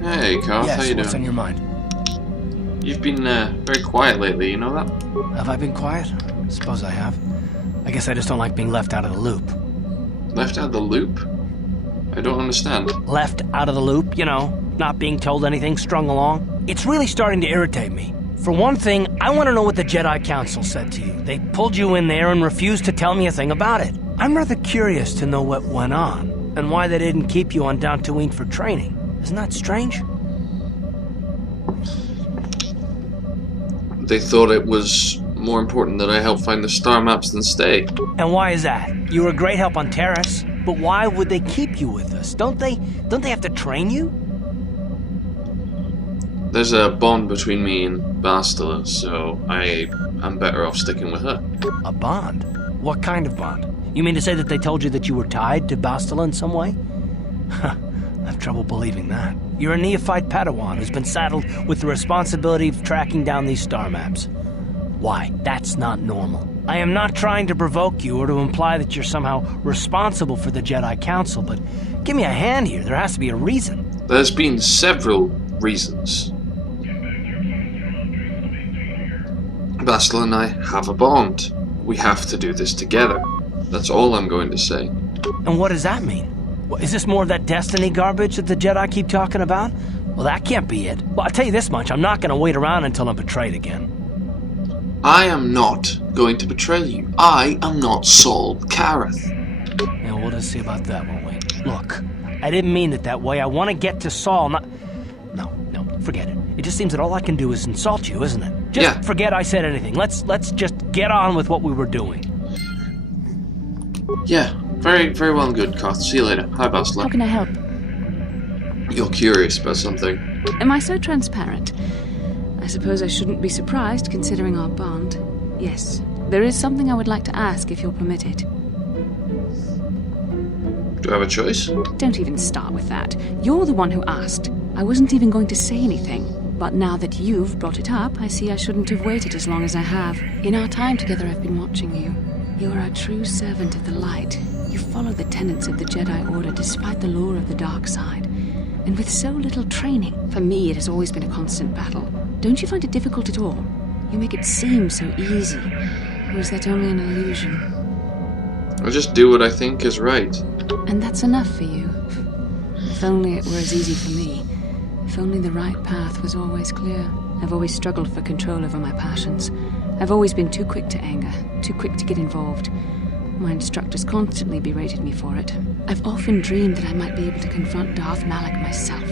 Hey, Karth, yes, how you doing? what's on your mind? You've been very quiet lately, you know that? Have I been quiet? Suppose I have. I guess I just don't like being left out of the loop. Left out of the loop? I don't understand. Left out of the loop, you know, not being told anything, strung along. It's really starting to irritate me. For one thing, I want to know what the Jedi Council said to you. They pulled you in there and refused to tell me a thing about it. I'm rather curious to know what went on, and why they didn't keep you on Dantooine for training. Isn't that strange? They thought it was more important that I help find the star maps than stay. And why is that? You were a great help on Terrace, but why would they keep you with us? Don't they have to train you? There's a bond between me and Bastila, so I'm better off sticking with her. A bond? What kind of bond? You mean to say that they told you that you were tied to Bastila in some way? I have trouble believing that. You're a neophyte Padawan who's been saddled with the responsibility of tracking down these star maps. Why? That's not normal. I am not trying to provoke you or to imply that you're somehow responsible for the Jedi Council, but give me a hand here. There has to be a reason. There's been several reasons. Bastila and I have a bond. We have to do this together. That's all I'm going to say. And what does that mean? Is this more of that destiny garbage that the Jedi keep talking about? Well, that can't be it. Well, I'll tell you this much, I'm not going to wait around until I'm betrayed again. I am not going to betray you. I am not Saul Karath. Yeah, we'll just see about that, won't we? Look, I didn't mean it that way. I want to get to Saul, not... No, forget it. It just seems that all I can do is insult you, isn't it? Just forget I said anything. Let's just get on with what we were doing. Yeah, very well and good, Karth. See you later. Hi, Bastila. How can I help? You're curious about something. Am I so transparent? I suppose I shouldn't be surprised, considering our bond. Yes, there is something I would like to ask, if you'll permit it. Do I have a choice? Don't even start with that. You're the one who asked. I wasn't even going to say anything. But now that you've brought it up, I see I shouldn't have waited as long as I have. In our time together, I've been watching you. You're a true servant of the light. You follow the tenets of the Jedi Order despite the lure of the dark side. And with so little training, for me it has always been a constant battle. Don't you find it difficult at all? You make it seem so easy. Or is that only an illusion? I just do what I think is right. And that's enough for you. If only it were as easy for me. If only the right path was always clear. I've always struggled for control over my passions. I've always been too quick to anger, too quick to get involved. My instructors constantly berated me for it. I've often dreamed that I might be able to confront Darth Malak myself.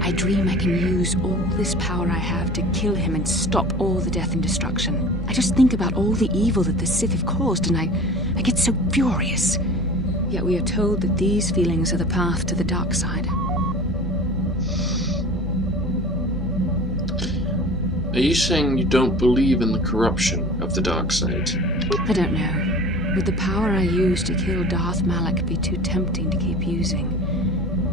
I dream I can use all this power I have to kill him and stop all the death and destruction. I just think about all the evil that the Sith have caused and I get so furious. Yet we are told that these feelings are the path to the dark side. Are you saying you don't believe in the corruption of the dark side? I don't know. Would the power I use to kill Darth Malak be too tempting to keep using?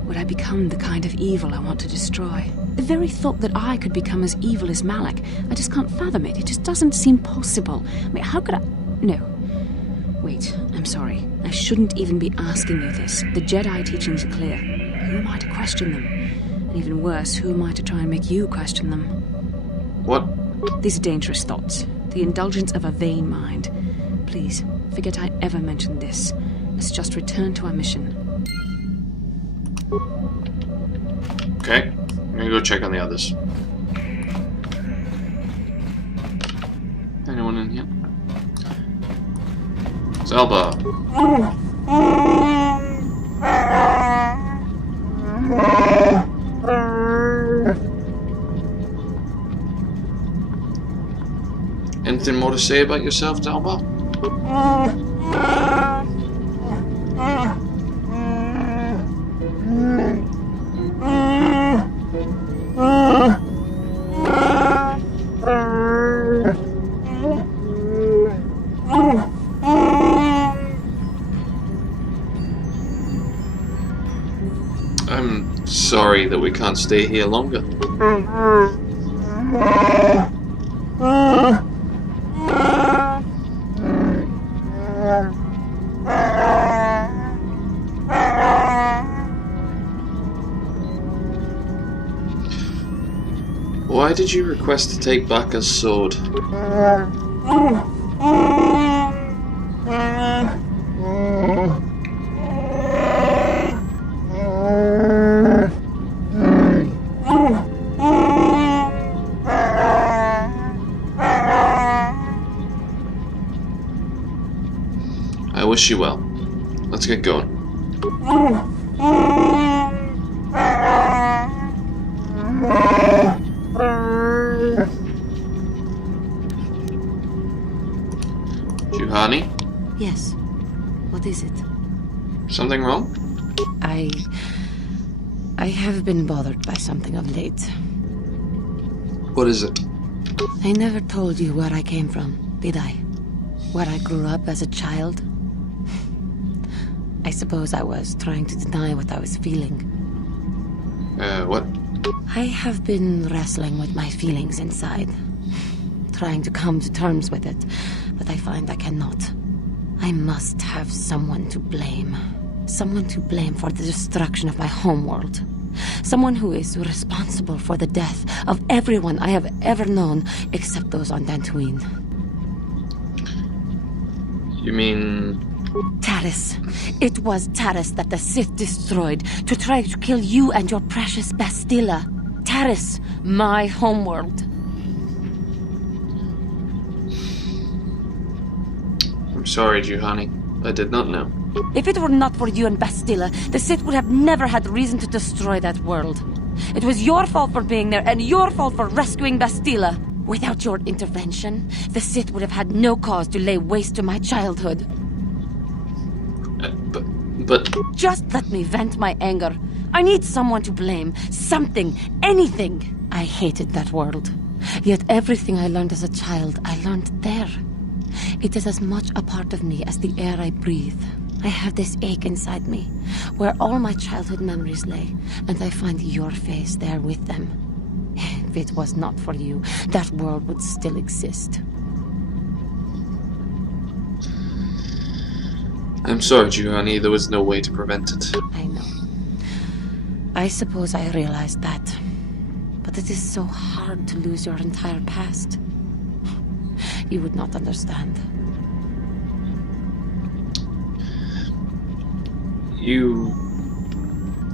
Would I become the kind of evil I want to destroy? The very thought that I could become as evil as Malak, I just can't fathom it. It just doesn't seem possible. I mean, how could I... No. Wait, I'm sorry. I shouldn't even be asking you this. The Jedi teachings are clear. Who am I to question them? And even worse, who am I to try and make you question them? What? These are dangerous thoughts. The indulgence of a vain mind. Please, forget I ever mentioned this. Let's just return to our mission. Okay, I'm gonna go check on the others. Anyone in here? Zelda. Anything more to say about yourself, Zelda? I'm sorry that we can't stay here longer. Why did you request to take back his sword? I wish you well. Let's get going. Juhani? Yes. What is it? Something wrong? I have been bothered by something of late. What is it? I never told you where I came from, did I? Where I grew up as a child? I suppose I was trying to deny what I was feeling. What? I have been wrestling with my feelings inside. Trying to come to terms with it, but I find I cannot. I must have someone to blame. Someone to blame for the destruction of my homeworld. Someone who is responsible for the death of everyone I have ever known, except those on Dantooine. You mean... Taris. It was Taris that the Sith destroyed to try to kill you and your precious Bastilla. Taris, my homeworld. I'm sorry, Juhani. I did not know. If it were not for you and Bastilla, the Sith would have never had reason to destroy that world. It was your fault for being there, and your fault for rescuing Bastilla. Without your intervention, the Sith would have had no cause to lay waste to my childhood. But... Just let me vent my anger. I need someone to blame. Something. Anything. I hated that world. Yet everything I learned as a child, I learned there. It is as much a part of me as the air I breathe. I have this ache inside me, where all my childhood memories lay, and I find your face there with them. If it was not for you, that world would still exist. I'm sorry, Juhani. There was no way to prevent it. I know. I suppose I realized that. But it is so hard to lose your entire past. You would not understand.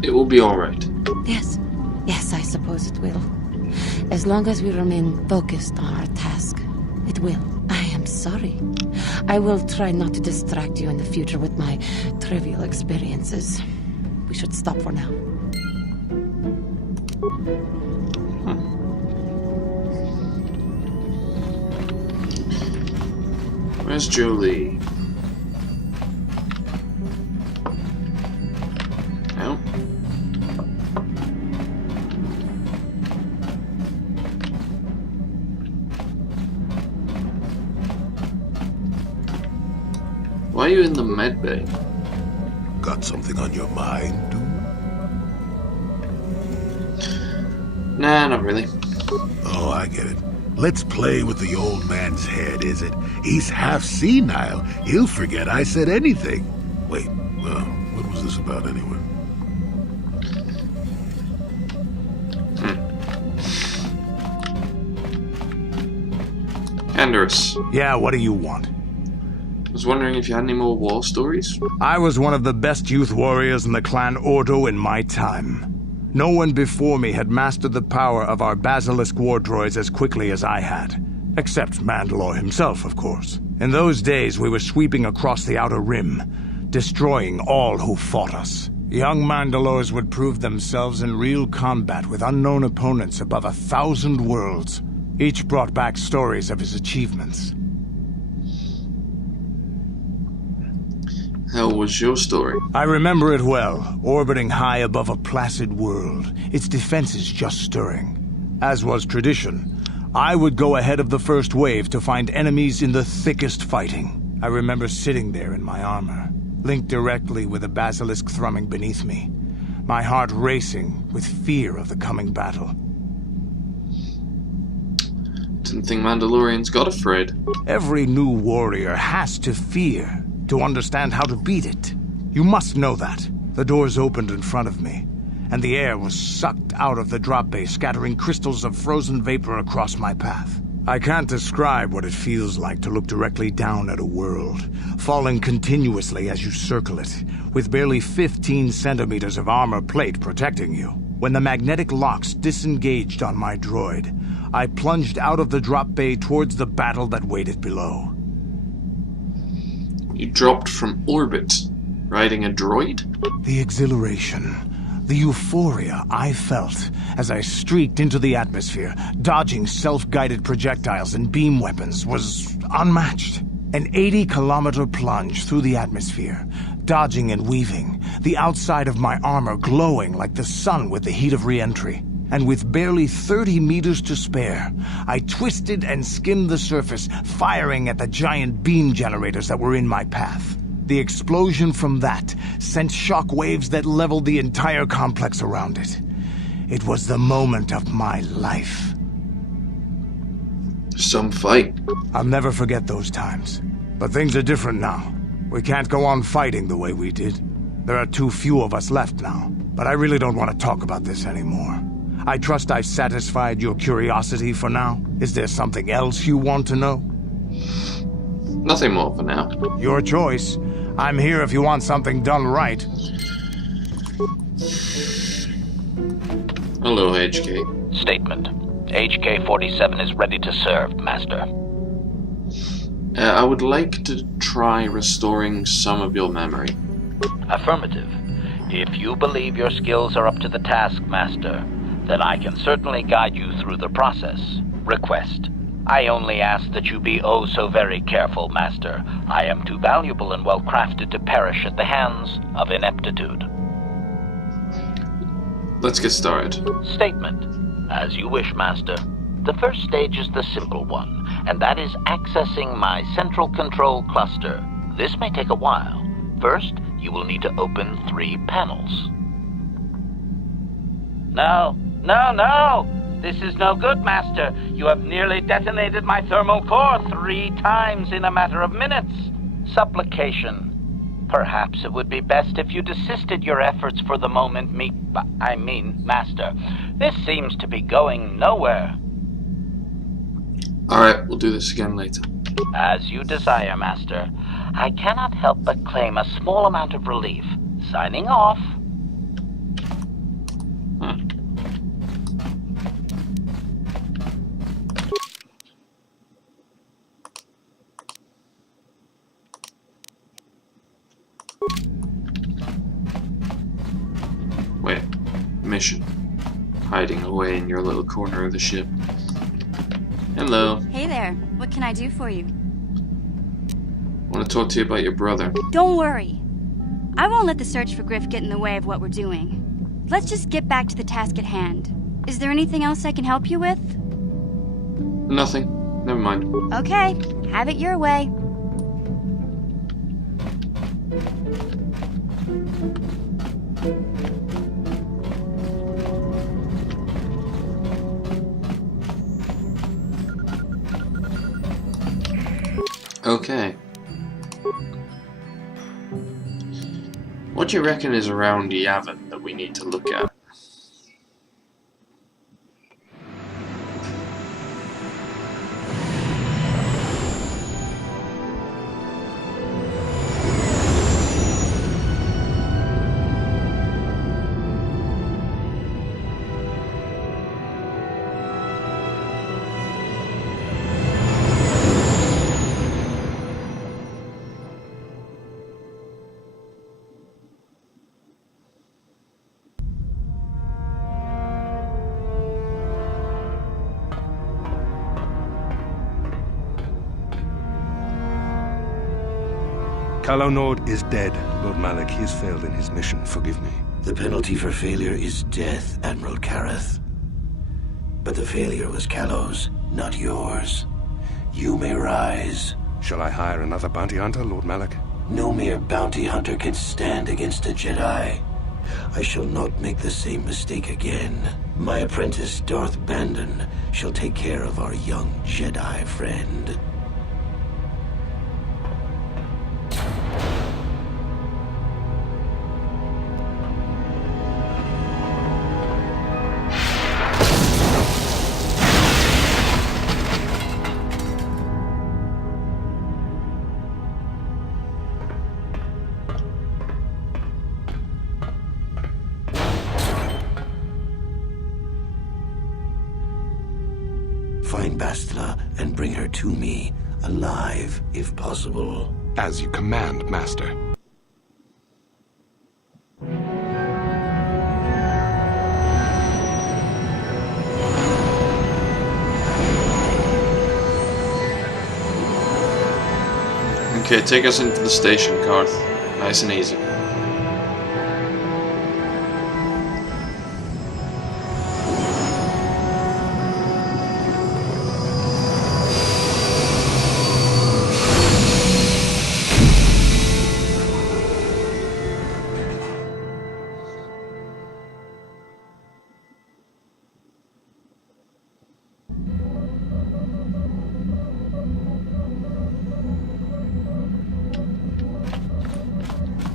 It will be alright. Yes. Yes, I suppose it will. As long as we remain focused on our task, it will. I am sorry. I will try not to distract you in the future with my trivial experiences. We should stop for now. Where's Julie? No. Why are you in the med bay? Got something on your mind, dude? Nah, not really. Oh, I get it. Let's play with the old man's head, is it? He's half senile. He'll forget I said anything. Wait, what was this about anyway? Anders, Yeah, what do you want? I was wondering if you had any more war stories? I was one of the best youth warriors in the clan Ordo in my time. No one before me had mastered the power of our basilisk war droids as quickly as I had. Except Mandalore himself, of course. In those days, we were sweeping across the Outer Rim, destroying all who fought us. Young Mandalores would prove themselves in real combat with unknown opponents above 1,000 worlds. Each brought back stories of his achievements. How was your story? I remember it well, orbiting high above a placid world, its defenses just stirring. As was tradition, I would go ahead of the first wave to find enemies in the thickest fighting. I remember sitting there in my armor, linked directly with a basilisk thrumming beneath me, my heart racing with fear of the coming battle. Didn't think Mandalorians got afraid. Every new warrior has to fear to understand how to beat it. You must know that. The doors opened in front of me, and the air was sucked out of the drop bay, scattering crystals of frozen vapor across my path. I can't describe what it feels like to look directly down at a world, falling continuously as you circle it, with barely 15 centimeters of armor plate protecting you. When the magnetic locks disengaged on my droid, I plunged out of the drop bay towards the battle that waited below. You dropped from orbit, riding a droid? The exhilaration, the euphoria I felt as I streaked into the atmosphere, dodging self-guided projectiles and beam weapons, was unmatched. An 80-kilometer plunge through the atmosphere, dodging and weaving, the outside of my armor glowing like the sun with the heat of re-entry. And with barely 30 meters to spare, I twisted and skimmed the surface, firing at the giant beam generators that were in my path. The explosion from that sent shock waves that leveled the entire complex around it. It was the moment of my life. Some fight. I'll never forget those times. But things are different now. We can't go on fighting the way we did. There are too few of us left now. But I really don't want to talk about this anymore. I trust I've satisfied your curiosity for now. Is there something else you want to know? Nothing more for now. Your choice. I'm here if you want something done right. Hello, HK. Statement. HK-47 is ready to serve, Master. I would like to try restoring some of your memory. Affirmative. If you believe your skills are up to the task, Master, then I can certainly guide you through the process. Request. I only ask that you be oh so very careful, Master. I am too valuable and well-crafted to perish at the hands of ineptitude. Let's get started. Statement. As you wish, Master. The first stage is the simple one, and that is accessing my central control cluster. This may take a while. First, you will need to open 3 panels. No! This is no good, Master. You have nearly detonated my thermal core 3 times in a matter of minutes. Supplication. Perhaps it would be best if you desisted your efforts for the moment, Master. This seems to be going nowhere. Alright, we'll do this again later. As you desire, Master. I cannot help but claim a small amount of relief. Signing off. Wait, mission. Hiding away in your little corner of the ship. Hello. Hey there. What can I do for you? I want to talk to you about your brother. Don't worry. I won't let the search for Griff get in the way of what we're doing. Let's just get back to the task at hand. Is there anything else I can help you with? Nothing. Never mind. Okay. Have it your way. Okay. What do you reckon is around Yavin that we need to look at? Calo Nord is dead, Lord Malak. He has failed in his mission. Forgive me. The penalty for failure is death, Admiral Kareth. But the failure was Calo's, not yours. You may rise. Shall I hire another bounty hunter, Lord Malak? No mere bounty hunter can stand against a Jedi. I shall not make the same mistake again. My apprentice, Darth Bandon, shall take care of our young Jedi friend. Bastila and bring her to me, alive if possible. As you command, Master. Okay, take us into the station, Karth. Nice and easy.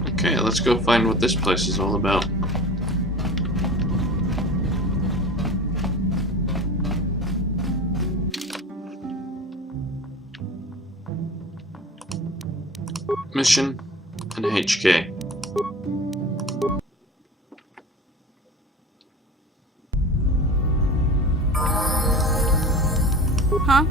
Okay, let's go find what this place is all about. Mission and HK. Huh?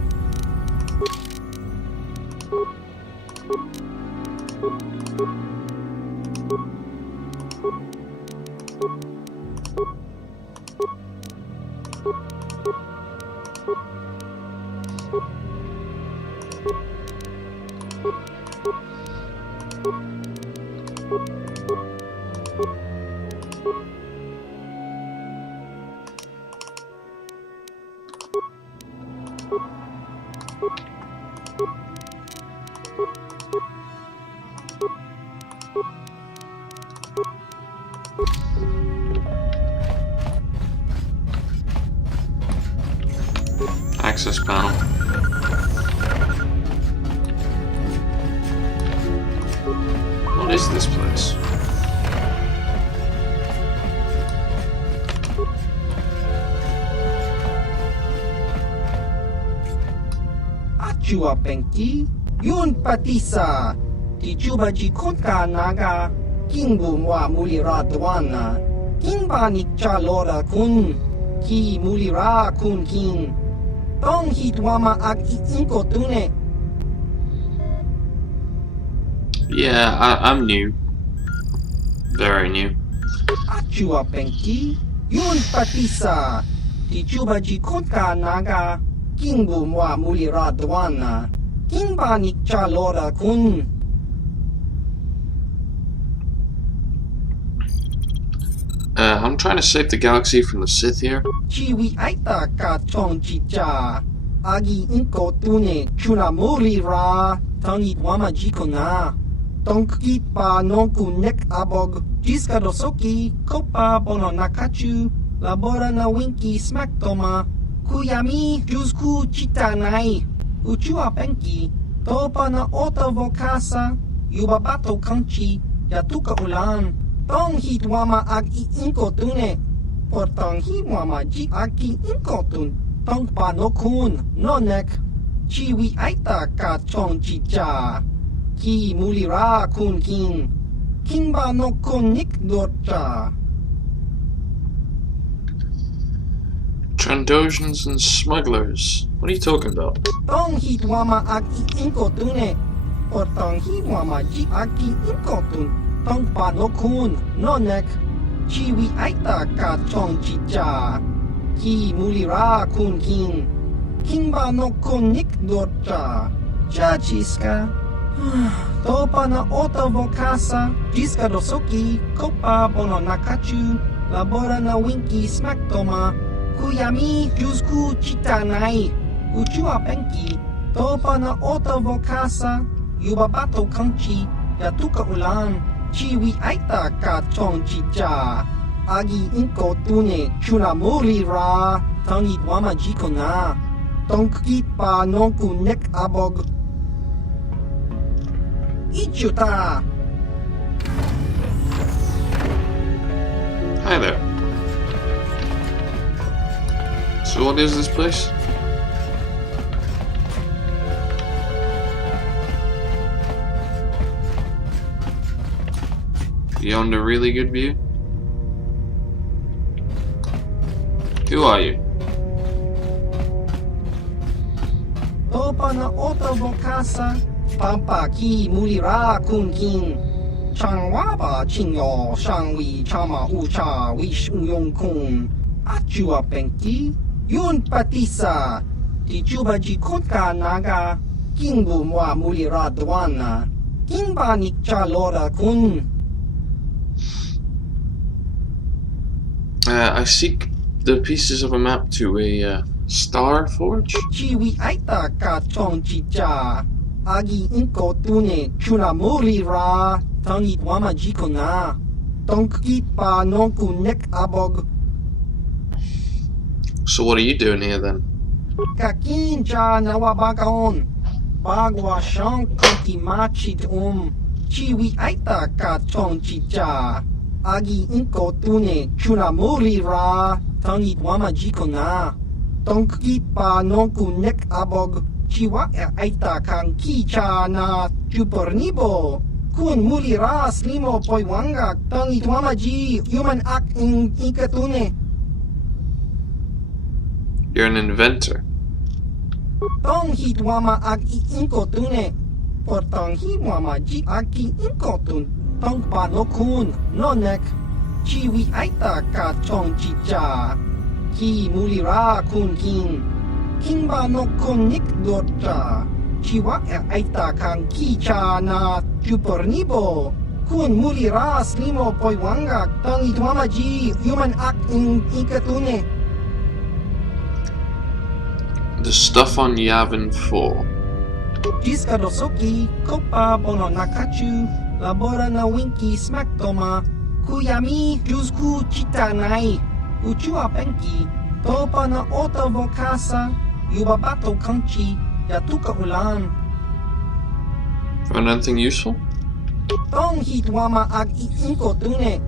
Access panel. What is this place? Achua Penki, Yun Patisa, Tichuba Jikunka Naga, Kingbumwa Mulira Dwana, Kinba Nikchalora Kun, Ki Mulira Kun Kin, Tong Hitwama Ak Inko Tune. Yeah, I'm new. Very new. Achua Penki, Yun Patisa, Tichuba Jikunka Naga, Kingbumwa Mulira Dwana, Kinba Nikchalora Kun. I'm trying to save the galaxy from the Sith here. Chiwi Aita Ka Chong Chicha, Agi Inko Tune, Chunamuri Ra, Tangi Wama Jikona, Tonki Pa Nonku Nek Abog, Jiska Dosoki, Kopa Bono Nakachu, Labora na Winki Smack Toma, Kuyami Jusku Chitanai, Uchua Penki, Topa na Ota Vokasa, Yubabato Kanchi, Yatuka Ulan, Tong Hitwama Ag Inko Tune, Portong Hiwama Ji Aki Inko Tun, Tong Pa no Kun, Nonek, Chiwi Aita Ka Chong Chicha, Ki Mulira Kun Kin, Kinba no Kun Nik Dorcha. Trandosians and smugglers. What are you talking about? Tong Hitwama Ag Inko Tune, Portong Hiwama Ji Aki Inko Tun, Tong Pa no Kun, Nonek, Chiwi Aita Ka Chong Chicha, Ki Mulira Kun Kin, Kinba no Kun Nik Dorcha, Chachiska, Topa na Ota Vokasa, Jiska Dosoki, Kopa Bono Nakachu, Labora na Winki Smack Toma, Kuyami Jusku Chitanai, Uchua Penki, Topa na Ota Vokasa, Yubabato Kanchi, Yatuka Ulan, Chiwi Aita Ka Chong Chicha, Agi Inko Tune, Chunamuri Ra, Tangi Wama Jikona, Tonki Pa Nonku Nek Abog, Ichuta. Hi there. So what is this place? Beyond a really good view? Who are you? Topa na oto vokasa, pampa ki mulira kun kin. Changwaba chinyo shangwi chama ucha wish uyong kun. Achua penki, yun patisa. Tichuba jikotka naga, kingbu mwa mulira dwana. Kingba nikcha lora kun. I seek the pieces of a map to a star forge. Chiwi aita ka chong chicha. Agi inko tune chuna mulira. Tangit wama jiko na. Tonkit pa nonku nek abog. So what are you doing here then? Kakincha nawabagaon. Bagwa shang konki machit Chiwi aita ka chong chicha. Agi inko tune chuna mulira. Tangit wama jiko na. Tonkit pa nonku nek abog. Chiwa aita kang kicha na chupornibo. Kun mulira slimo poiwanga tangit wama ji human ak in ikatune. You're an inventor. Tong hit wama ag inko tune. Por tong hit wama ji aki inko tun. Tong pa no kun no nek. Chiwi aita ka chong chicha. Ki mulira kun kin. King ba no kun nik dorcha. Chiwa aita kang kicha na chupornibo. Kun mulira slimo poiwanga tong itwama ji human ak in ikatune. The stuff on Yavin 4. Jiska dosoki, kopa bono nakachu, labora na winki smaktoma, kuyami jusku chitanai, uchua penki, topa na ota vokasa, yubabato kanchi, yatuka ulan. Found anything useful? Tong hit wama ag inko tune,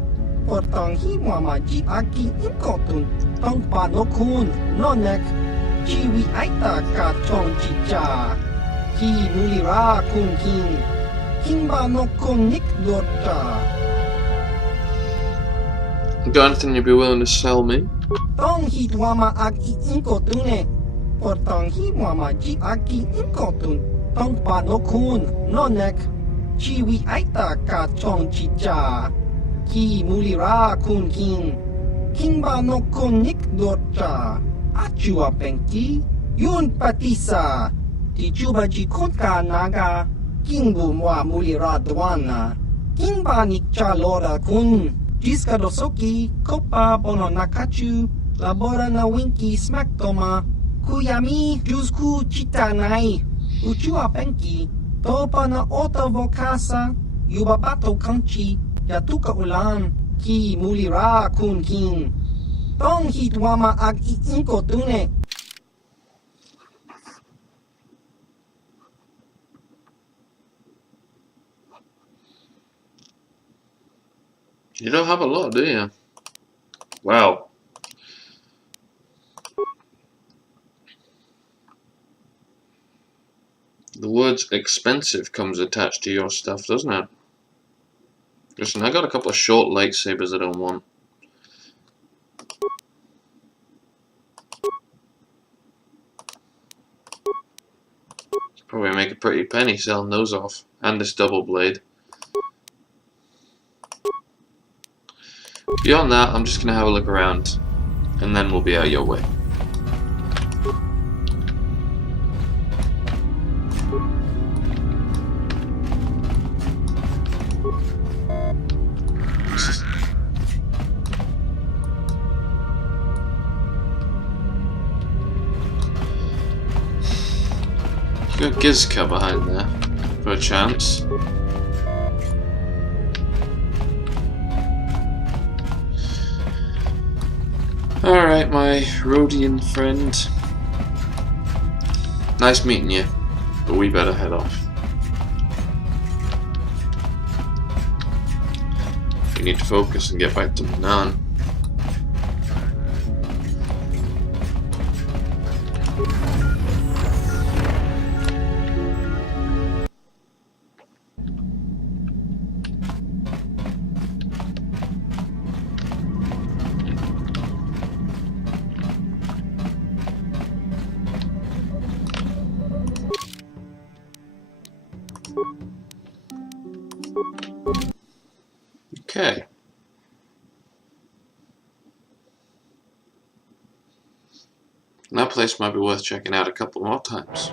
por tong hit wama ji aki inko tun, tong pa no kun, no nek. Chiwi aita ka chong chicha. Ki mulira kun kin. Kimba no kun nik dorcha. Got anything you'd be willing to sell me? Tong hit wama ag inko tune. Por tong hit wama ji aki inko tun. Tong pa no kun, no nek. Chiwi aita ka chong chicha. Ki mulira kun kin. Kimba no kun nik dorcha. Achua penki, yun patisa. Tichuba jikotka naga, kingbu mwa mulira dwana. Kingba nikcha lora kun. Jiska dosoki, kopa bono nakachu, labora na winki smaktoma. Kuyami jusku chitanai. Uchua penki, topa na ota vokasa, yubabato kanchi, yatuka ulan, ki mulira kun kin. Tong hit wama ag inko tune. You don't have a lot, do you? Wow. The words expensive comes attached to your stuff, doesn't it? Listen, I got a couple of short lightsabers I don't want. Probably make a pretty penny selling those off. And this double blade. Beyond that, I'm just going to have a look around. And then we'll be out your way. Got Gizka behind there, for a chance. Alright, my Rodian friend. Nice meeting you, but we better head off. We need to focus and get back to Manaan. And that place might be worth checking out a couple more times.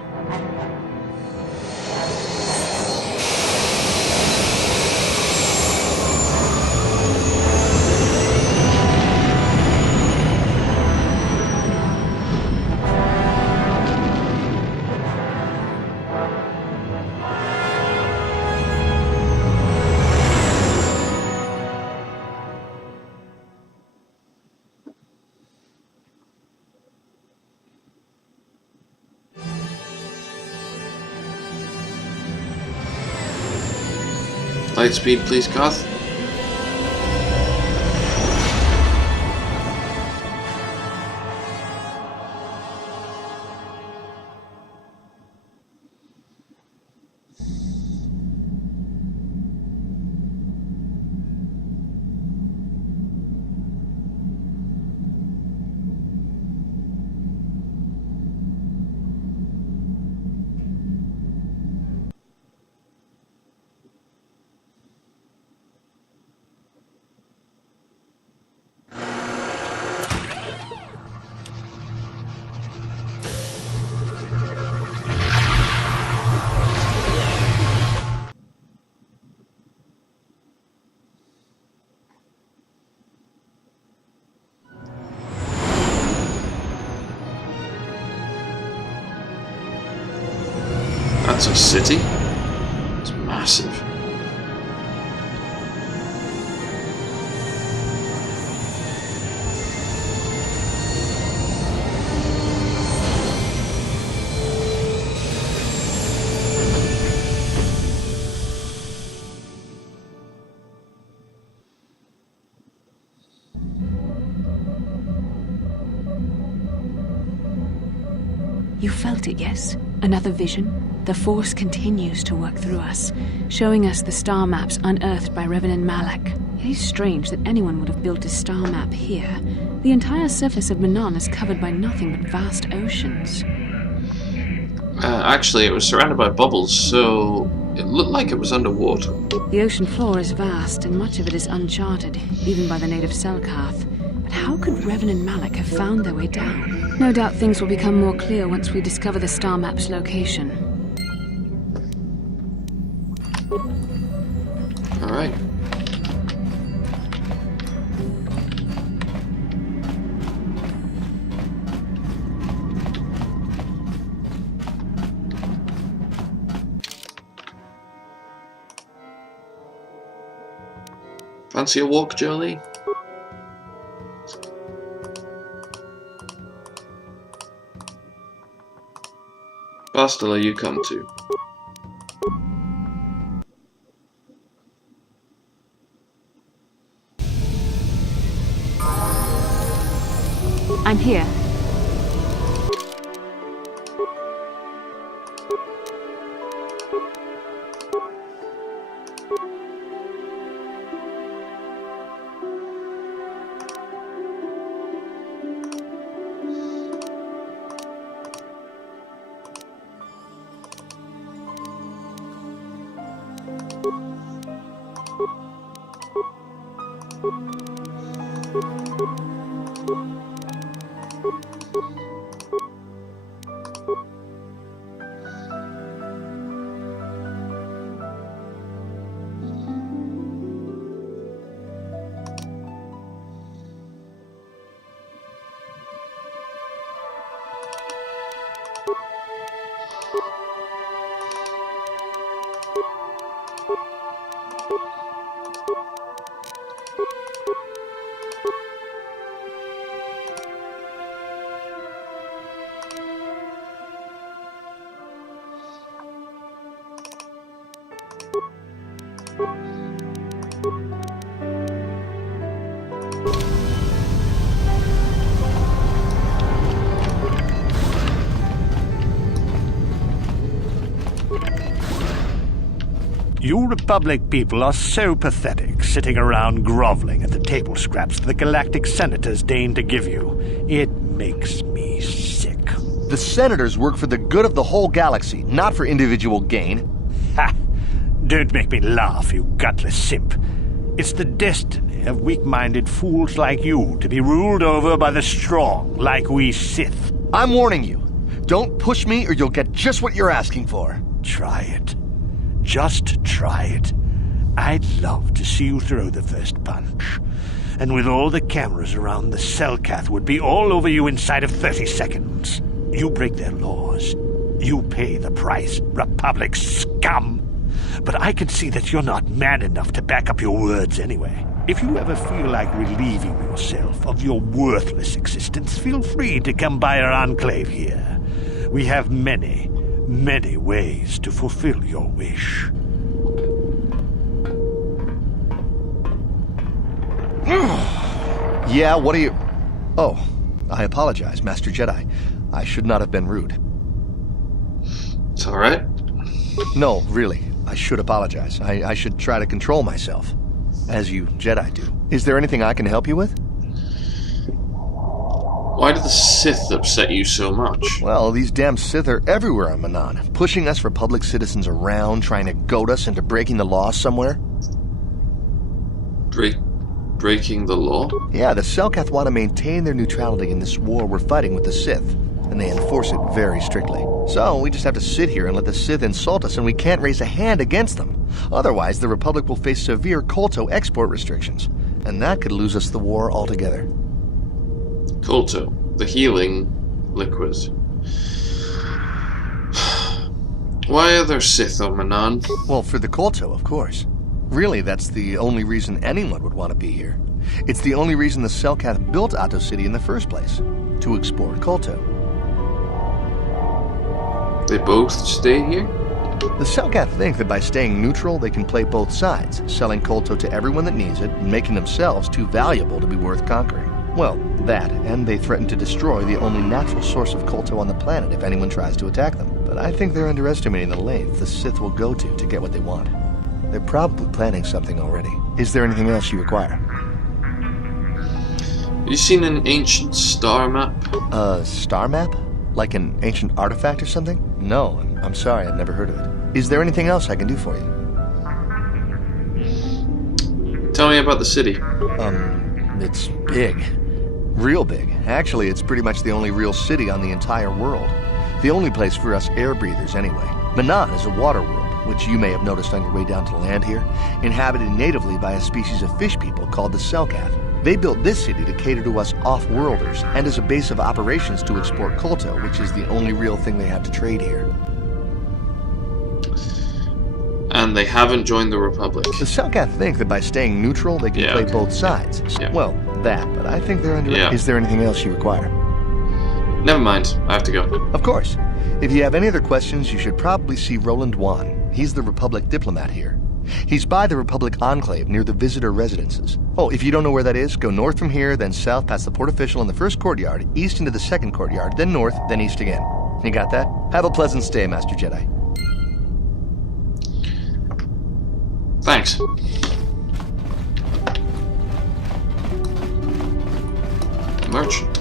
Light speed, please, Goth. That's a city? It's massive. You felt it, yes? Another vision? The Force continues to work through us, showing us the star maps unearthed by Rodian and Malak. It is strange that anyone would have built a star map here. The entire surface of Manaan is covered by nothing but vast oceans. Actually, it was surrounded by bubbles, so it looked like it was underwater. The ocean floor is vast, and much of it is uncharted, even by the native Selkath. But how could Rodian and Malak have found their way down? No doubt things will become more clear once we discover the star map's location. Alright. Fancy a walk, Jolie? Bastila, you come too. I'm here. You Republic people are so pathetic, sitting around groveling at the table scraps the galactic senators deign to give you. It makes me sick. The senators work for the good of the whole galaxy, not for individual gain. Ha! Don't make me laugh, you gutless simp. It's the destiny of weak-minded fools like you to be ruled over by the strong, like we Sith. I'm warning you. Don't push me or you'll get just what you're asking for. Try it. Just try it. I'd love to see you throw the first punch. And with all the cameras around, the Selkath would be all over you inside of 30 seconds. You break their laws. You pay the price, Republic scum. But I can see that you're not man enough to back up your words anyway. If you ever feel like relieving yourself of your worthless existence, feel free to come by our enclave here. We have many, many ways to fulfill your wish. Yeah, what are you... Oh, I apologize, Master Jedi. I should not have been rude. It's alright. No, really. I should apologize. I should try to control myself. As you Jedi do. Is there anything I can help you with? Why did the Sith upset you so much? Well, these damn Sith are everywhere on Manaan, pushing us Republic citizens around, trying to goad us into breaking the law somewhere. Breaking the law? Yeah, the Selkath want to maintain their neutrality in this war we're fighting with the Sith, and they enforce it very strictly. So, we just have to sit here and let the Sith insult us, and we can't raise a hand against them. Otherwise, the Republic will face severe Kolto export restrictions, and that could lose us the war altogether. Kolto, the healing liquid. Why are there Sith on Manaan? Well, for the Kolto, of course. Really, that's the only reason anyone would want to be here. It's the only reason the Selkath built Ahto City in the first place, to export Kolto. They both stay here? The Selkath think that by staying neutral, they can play both sides, selling Kolto to everyone that needs it, and making themselves too valuable to be worth conquering. Well, that, and they threaten to destroy the only natural source of Kolto on the planet if anyone tries to attack them. But I think they're underestimating the length the Sith will go to get what they want. They're probably planning something already. Is there anything else you require? Have you seen an ancient star map? A star map? Like an ancient artifact or something? No, I'm sorry, I've never heard of it. Is there anything else I can do for you? Tell me about the city. It's big. Real big. Actually, it's pretty much the only real city on the entire world. The only place for us air breathers, anyway. Manaan is a water world, which you may have noticed on your way down to land here, inhabited natively by a species of fish people called the Selkath. They built this city to cater to us off-worlders, and as a base of operations to export Kolto, which is the only real thing they have to trade here. And they haven't joined the Republic. The Selkath think that by staying neutral, they can play both sides. Yeah. Well, that, but I think they're under... Yeah. Is there anything else you require? Never mind, I have to go. Of course. If you have any other questions, you should probably see Roland Wan. He's the Republic diplomat here. He's by the Republic Enclave near the visitor residences. Oh, if you don't know where that is, go north from here, then south past the port official in the first courtyard, east into the second courtyard, then north, then east again. You got that? Have a pleasant stay, Master Jedi. Thanks. Merchant.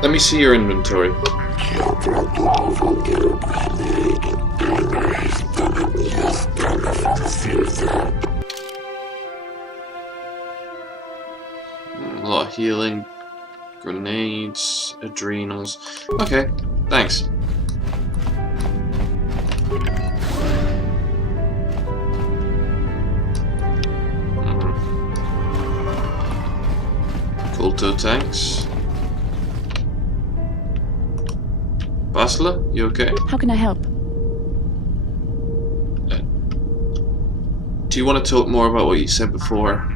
Let me see your inventory. A lot of healing, grenades, adrenals. Okay, thanks. Kolto tanks. Basla, you okay? How can I help? Do you want to talk more about what you said before?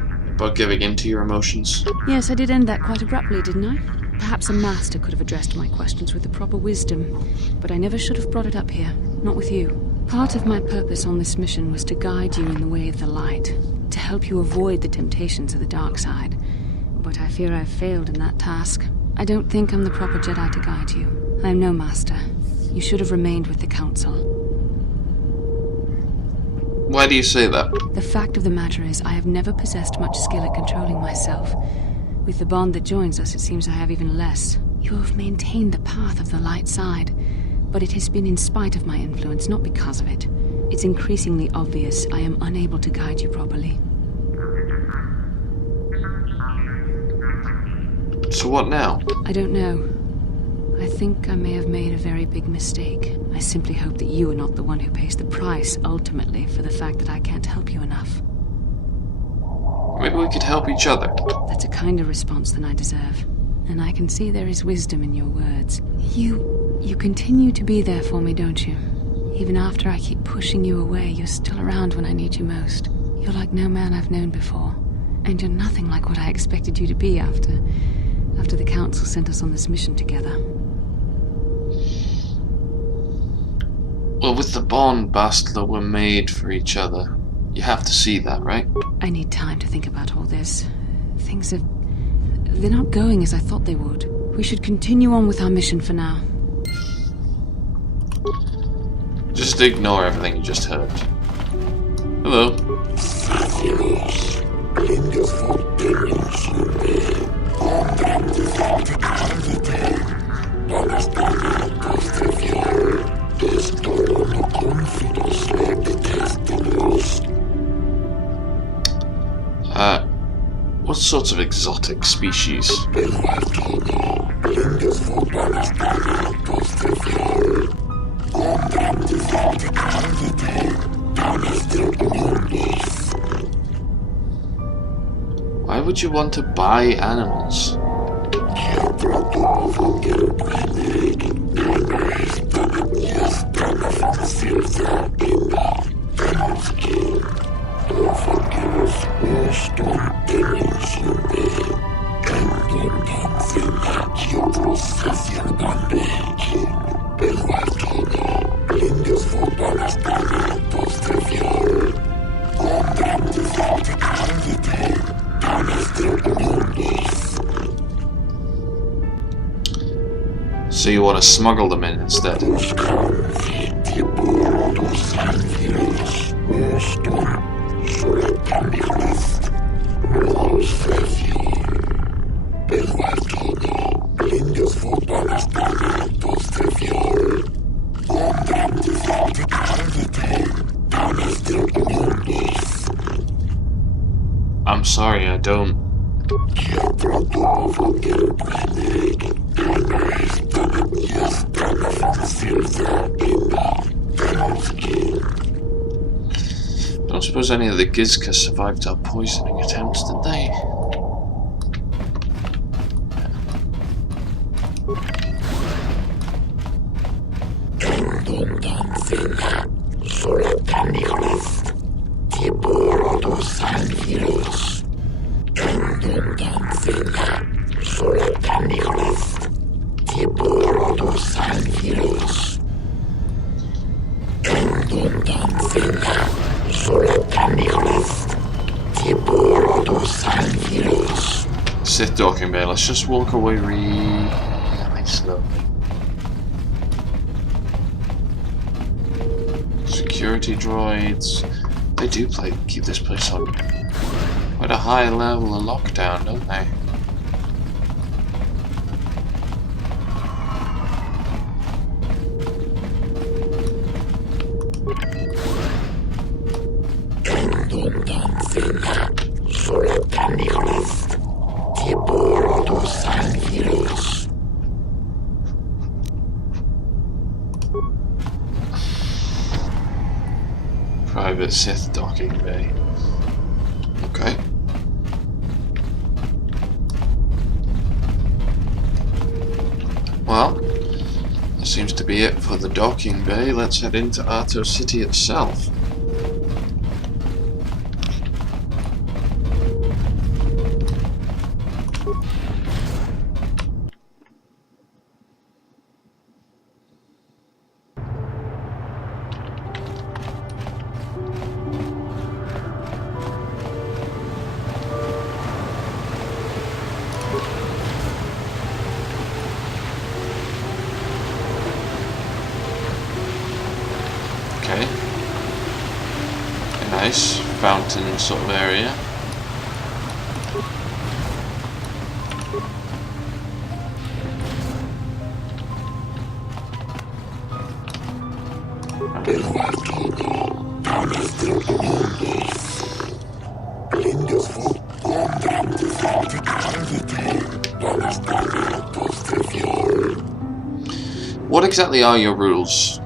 about giving in to your emotions? Yes, I did end that quite abruptly, didn't I? Perhaps a master could have addressed my questions with the proper wisdom, but I never should have brought it up here, not with you. Part of my purpose on this mission was to guide you in the way of the light, to help you avoid the temptations of the dark side. But I fear I've failed in that task. I don't think I'm the proper Jedi to guide you. I am no master. You should have remained with the Council. Why do you say that? The fact of the matter is, I have never possessed much skill at controlling myself. With the bond that joins us, it seems I have even less. You have maintained the path of the light side, but it has been in spite of my influence, not because of it. It's increasingly obvious I am unable to guide you properly. So what now? I don't know. I think I may have made a very big mistake. I simply hope that you are not the one who pays the price, ultimately, for the fact that I can't help you enough. Maybe we could help each other. That's a kinder response than I deserve. And I can see there is wisdom in your words. You continue to be there for me, don't you? Even after I keep pushing you away, you're still around when I need you most. You're like no man I've known before. And you're nothing like what I expected you to be after the Council sent us on this mission together. Well, with the bond, Bastila, we're made for each other. You have to see that, right? I need time to think about all this. They're not going as I thought they would. We should continue on with our mission for now. Just ignore everything you just heard. Hello. What sorts of exotic species? Why would you want to buy animals? So you want to smuggle them in instead? I'm sorry, I don't. Don't suppose any of the Gizka survived our poisoning attempts, did they? Sith docking bay, let's just walk away really slowly. Security droids, they do keep this place on quite a high level of lockdown, don't they? Private Sith docking bay. Okay. Well, that seems to be it for the docking bay. Let's head into Arto City itself. Okay. A nice fountain sort of area. What exactly are your rules?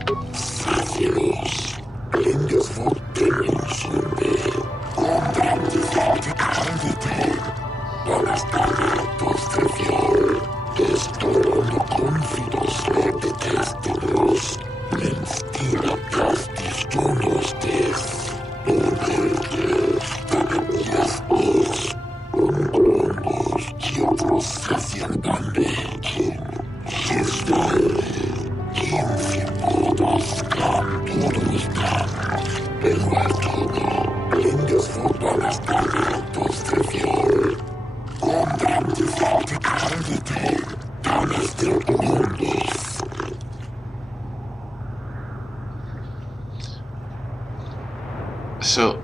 So,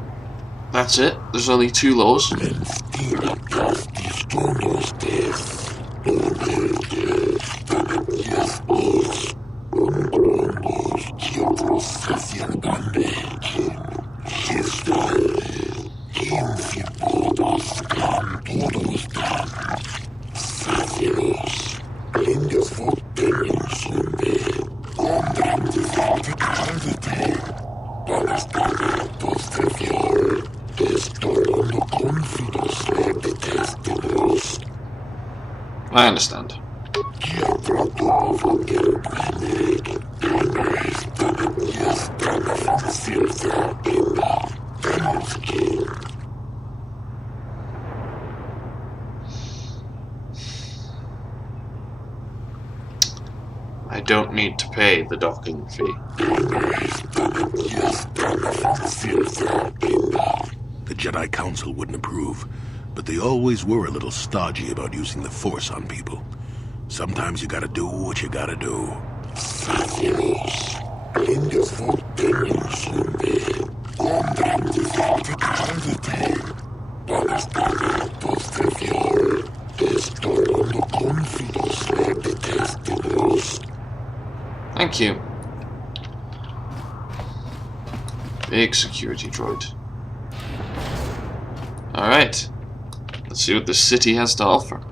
that's it? There's only 2 laws? I understand. I don't need to pay the docking fee. The Jedi Council wouldn't approve, but they always were a little stodgy about using the Force on people. Sometimes you gotta do what you gotta do. Thank you. Big security droid. Alright. Let's see what the city has to offer.